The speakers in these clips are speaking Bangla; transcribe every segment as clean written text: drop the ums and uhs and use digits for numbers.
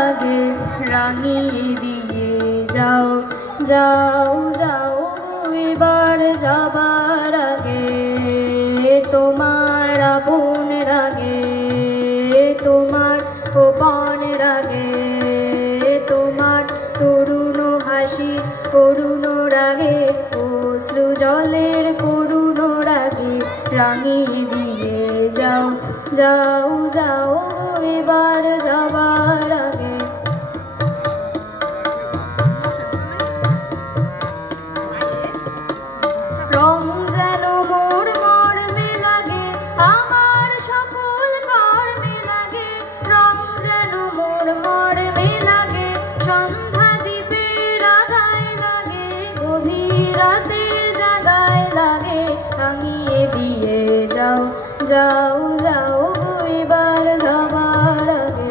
আগে রাঙিয়ে দিয়ে যাও যাও যাও এবার যাবার আগে তোমার আপন রাগে তোমার গোপন রাগে তোমার তরুণ হাসি করুণ রাগে অশ্রু জলের করুণ রাগে রাঙিয়ে দিয়ে যাও যাও যাও এবার যাবার আগে রং যেন মোর মর্মে লাগে আমার সকল কর্মে লাগে রং যেন মোর মর্মে লাগে সন্ধ্যা দ্বীপের আগায় লাগে গভীর রাতে জাগায় লাগে রাঙিয়ে দিয়ে যাও যাও যাও এবার যাবার আগে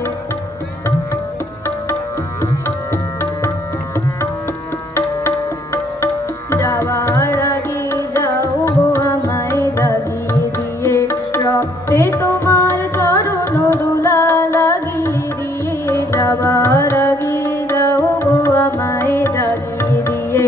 যাওয়ার আগে যাও গো আমায় জাগিয়ে দিয়ে রক্তে তোমার চরণ দোলা লাগিয়ে দিয়ে যাবার আগে যাও গো আমায় জাগিয়ে দিয়ে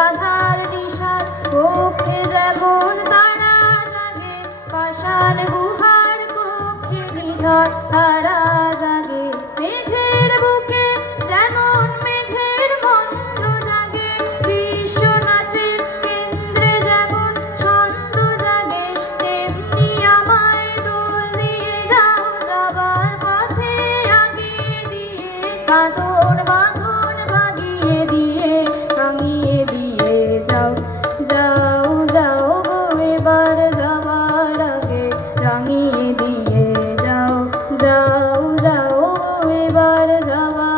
আধার নিশার কক্ষে যেমন তারা জাগে পাষাণ গুহার কক্ষে নিঝড় তারা জাগে মেঘের বুকে যেমন মেঘের মন্ত্র জাগে বিশ্ব নাচের কেন্দ্রে যেমন ছন্দ জাগে তেমনি আমায় দোল দিয়ে যাও যাবার পথে আগিয়ে দিয়ে কাঁদর বাঁধন ভাগিয়ে দিয়ে ভাঙিয়ে দিয়ে যাও যাও যাও গো এবার যাবার আগে রাঙিয়ে দিয়ে যাও যাও যাও গো এবার যাবার